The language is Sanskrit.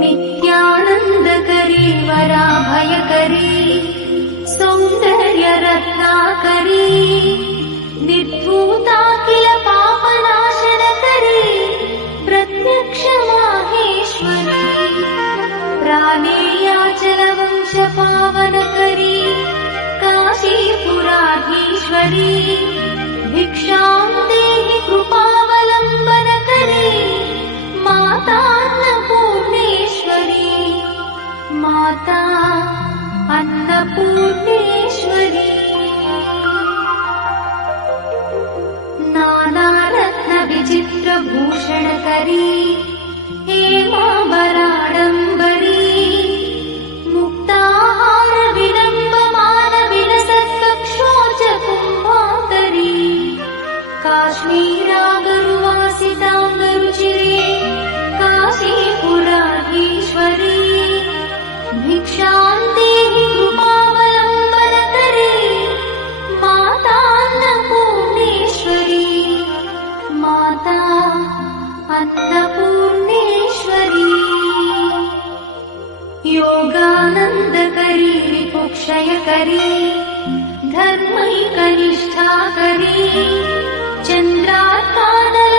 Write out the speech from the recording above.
नित्यानन्दकरी वराभयकरी सौन्दर्यरत्नाकरी निर्धूताखिल पापनाशनकरी प्रत्यक्ष माहेश्वरी प्राणेयाचलवंश पावनकरी काशीपुराधीश्वरी भिक्षां देहि कृपावलम्बनकरी मातान्नपूर्णेश्वरी माता अन्नपूर्णेश्वरी नानारत्नविचित्रभूषणकरी हेमाम्बराडम्बरी मुक्ताहार विलम्बमान विलसत्कक्षोजकुम्भान्तरी काश्मीरागरुवासिताङ्गरुचिरे काशीपुराधीश्वरी भिक्षां देहि कृपावलम्बनकरी मातान्नपूर्णेश्वरी माता अन्नपूर्णेश्वरी योगानन्दकरी रिपुक्षयकरी धर्मैकनिष्ठाकरी चन्द्रार्कादल